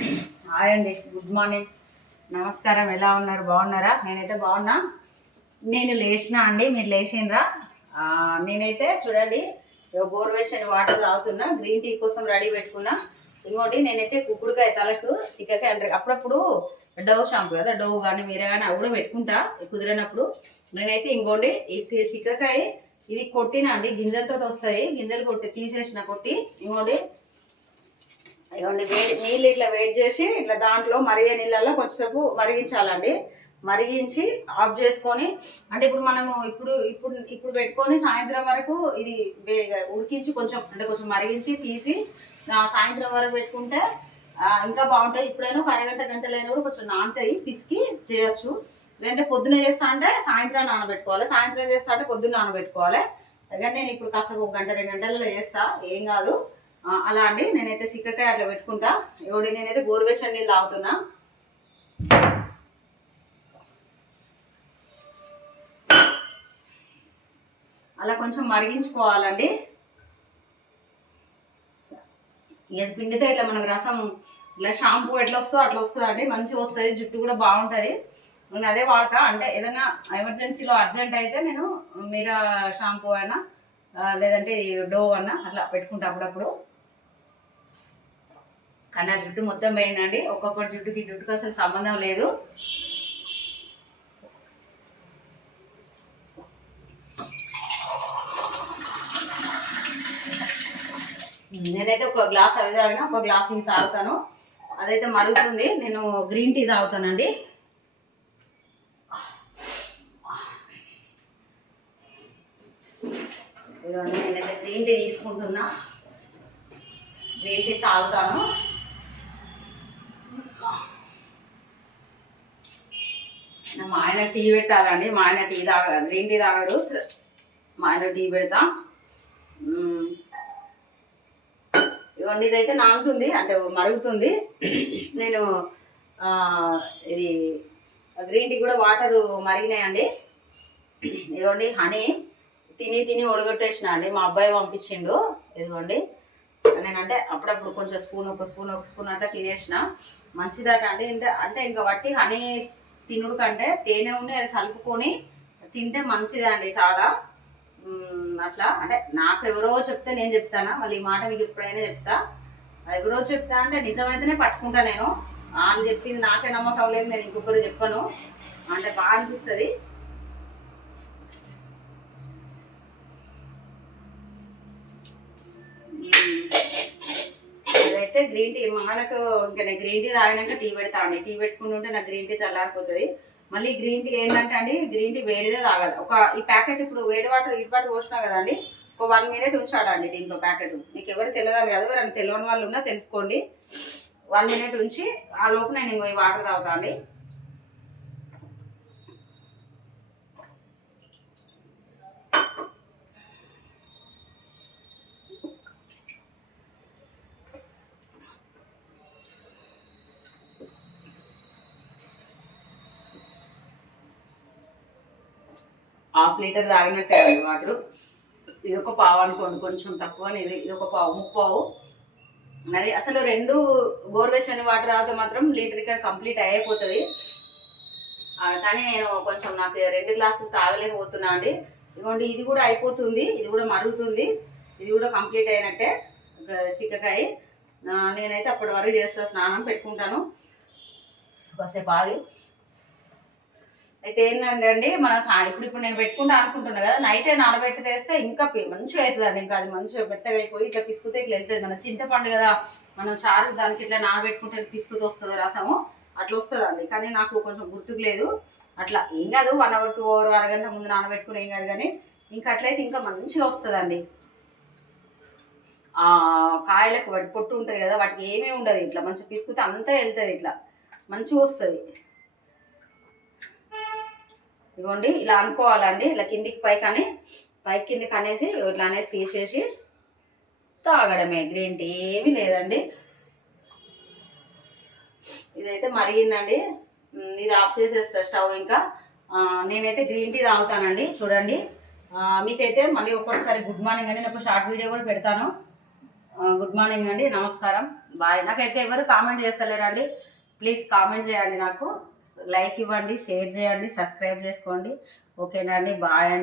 Hi అండి, good morning, నమస్కారం. ఎలా ఉన్నారు? బాగున్నారా? నేనైతే బాగున్నా. నేను లేచినా అండి, మీరు లేచిండ్రా? నేనైతే చూడండి బోర్వేషన్ వాటర్ తాగుతున్నా, గ్రీన్ టీ కోసం రెడీ పెట్టుకున్నా. ఇంకోటి నేనైతే కుక్కుడుకాయ తలకు సిక్కకాయ అంటారు, అప్పుడప్పుడు డవ్ షాంపూ కదా, డవ్ కానీ మీరే కానీ అవి కూడా పెట్టుకుంటా కుదిరినప్పుడు. నేనైతే ఇంకోండి ఈ సిక్కకాయ ఇది కొట్టినా అండి, గింజలతో వస్తాయి, గింజలు కొట్టి తీసేసిన కొట్టి. ఇంకోండి ఇవ్వండి నీళ్ళు ఇట్లా వెయిట్ చేసి ఇట్లా దాంట్లో మరిగే నీళ్ళల్లో కొంచెంసేపు మరిగించాలండి. మరిగించి ఆఫ్ చేసుకొని, అంటే ఇప్పుడు మనము ఇప్పుడు ఇప్పుడు ఇప్పుడు పెట్టుకొని సాయంత్రం వరకు ఇది ఉడికించి కొంచెం అంటే కొంచెం మరిగించి తీసి సాయంత్రం వరకు పెట్టుకుంటే ఇంకా బాగుంటుంది. ఇప్పుడైనా ఒక అరగంట గంటలైనా కూడా కొంచెం నానుతాయి, పిసికి చేయొచ్చు. లేదంటే పొద్దున చేస్తా అంటే సాయంత్రం నానబెట్టుకోవాలి, సాయంత్రం చేస్తా అంటే పొద్దున్న నానబెట్టుకోవాలి. ఎందుకంటే నేను ఇప్పుడు కాస్త ఒక గంట 2 గంటలలో చేస్తా, ఏం కాదు. అలా అండి నేనైతే సిక్కకాయ అట్లా పెట్టుకుంటా. ఇవ్వడి నేనైతే గోరువెచ్చని నీళ్ళు తాగుతున్నా. అలా కొంచెం మరిగించుకోవాలండి. ఇక పిండితో ఇట్లా మనకు రసం ఇట్లా షాంపూ ఎట్లా వస్తుందో అట్లా వస్తుందండి, మంచిగా వస్తుంది, జుట్టు కూడా బాగుంటుంది. నేను అదే వాడతా. అంటే ఏదైనా ఎమర్జెన్సీలో అర్జెంట్ అయితే నేను మీరా షాంపూ అయినా లేదంటే డోవ్ అన్నా అట్లా పెట్టుకుంటా అప్పుడప్పుడు. కానీ ఆ జుట్టు మొత్తం పోయిందండి, ఒక్కొక్కటి జుట్టుకి అసలు సంబంధం లేదు. నేనైతే ఒక గ్లాస్ అవి తాగినా, ఒక గ్లాస్ ఇది తాగుతాను. అదైతే మరుగుతుంది. నేను గ్రీన్ టీ తాగుతానండి. నేనైతే గ్రీన్ టీ తీసుకుంటున్నా, గ్రీన్ టీ తాగుతాను. మా ఆయన టీ పెట్టాలండి, మా ఆయన టీ గ్రీన్ టీ తాగాడు, మా ఆయన టీ పెడతా. ఇవ్వండి ఇదైతే నానుతుంది, అంటే మరుగుతుంది. నేను ఇది గ్రీన్ టీ కూడా వాటరు మరిగినాయండి. ఇదిగోండి హనీ తిని ఒడగొట్టేసిన అండి, మా అబ్బాయి పంపించిండు. ఇదిగోండి నేనంటే అప్పుడప్పుడు కొంచెం ఒక స్పూన్ అంటే తినేసిన మంచిదట అండి. అంటే ఇంకా వట్టి హనీ తినుడు కంటే తేనె ఉండి అది కలుపుకొని తింటే మంచిదండి చాలా. అట్లా అంటే నాకు ఎవరో చెప్తే నేను చెప్తానా, మళ్ళీ ఈ మాట మీకు ఎప్పుడైనా చెప్తా. ఎవరో చెప్తా అంటే నిజమైతేనే పట్టుకుంటా నేను. అని చెప్పింది నాకే నమ్మకం లేదు, నేను ఇంకొకరు చెప్పను, అంటే బాగా అనిపిస్తుంది. ఇదైతే గ్రీన్ టీ మనకు ఇంకా నేను గ్రీన్ టీ తాగినాక టీ పెడతా అండి. టీ పెట్టుకుంటుంటే నాకు గ్రీన్ టీ చల్లారిపోతుంది. మళ్ళీ గ్రీన్ టీ ఏంటంటే అండి, గ్రీన్ టీ వేడిదే తాగాలి. ఈ ప్యాకెట్ ఇప్పుడు వేడి వాటర్ పోసినా కదండి, ఒక 1 మినిట్ ఉంచాడండి దీంట్లో ప్యాకెట్. మీకు ఎవరు తెలియదు కదా, ఎవరైనా తెలియని వాళ్ళు ఉన్నా తెలుసుకోండి. 1 మినిట్ ఉంచి ఆ లోపు నేను ఇంకో ఈ వాటర్ తాగుతా అండి. ½ లీటర్ తాగినట్టే అండి వాటరు. ఇది ఒక పావు అనుకోండి, కొంచెం తక్కువ. ఇది ఒక పావు, ముప్పావు. అది అసలు 2 గోరువెచ్చని వాటర్ తాగితే మాత్రం లీటర్ ఇక్కడ కంప్లీట్ అయిపోతుంది. కానీ నేను కొంచెం నాకు 2 గ్లాసులు తాగలేకపోతున్నా అండి. ఇదిగోండి ఇది కూడా అయిపోతుంది, ఇది కూడా మరుగుతుంది, ఇది కూడా కంప్లీట్ అయినట్టే సిక్కకాయ. నేనైతే అప్పటి వరకు చేస్తా, స్నానం పెట్టుకుంటాను కాసేపు ఆగి. అయితే ఏంటంటే అండి మనం ఇప్పుడు నేను పెట్టుకుంటా అనుకుంటున్నా కదా, నైటే నానబెట్టి తెస్తే ఇంకా మంచిగా అవుతుందండి. ఇంకా అది మంచిగా మెత్తగా అయిపోయి ఇట్లా పిసుకుతే ఇట్లా వెళ్తుంది. మన చింతపండు కదా, మనం చారు దానికి ఇట్లా నానబెట్టుకుంటే పిసుకుతూ వస్తుంది రసము, అట్లా వస్తుందండి. కానీ నాకు కొంచెం గుర్తుకు లేదు. అట్లా ఏం కాదు, 1 అవర్ 2 అవర్ అరగంట ముందు నానబెట్టుకుని ఏం కాదు. కానీ ఇంకా అట్లయితే ఇంకా మంచిగా వస్తుందండి. కాయలకు వాటి పొట్టు ఉంటుంది కదా, వాటికి ఏమీ ఉండదు, ఇట్లా మంచిగా పిసుకుతే అంతా వెళ్తుంది, ఇట్లా మంచిగా వస్తుంది. ఇదిగోండి ఇలా అనుకోవాలండి, ఇలా కిందికి పైకి కిందికి అనేసి ఇట్లా అనేసి తీసేసి తాగడమే, గ్రీన్ టీ ఏమీ లేదండి. ఇదైతే మరిగిందండి, ఇది ఆఫ్ చేసేస్తా స్టవ్. ఇంకా నేనైతే గ్రీన్ టీ తాగుతానండి. చూడండి మీకైతే మళ్ళీ ఒక్కసారి గుడ్ మార్నింగ్ అండి, నేను ఒక షార్ట్ వీడియో కూడా పెడతాను. గుడ్ మార్నింగ్ అండి, నమస్కారం, బాయ్. నాకైతే ఎవరు కామెంట్ చేస్తలేరండి, ప్లీజ్ కామెంట్ చేయండి, నాకు లైక్ ఇవ్వండి, షేర్ చేయండి, సబ్స్క్రైబ్ చేసుకోండి. ఓకేనా అండి, బాయ్ అండి.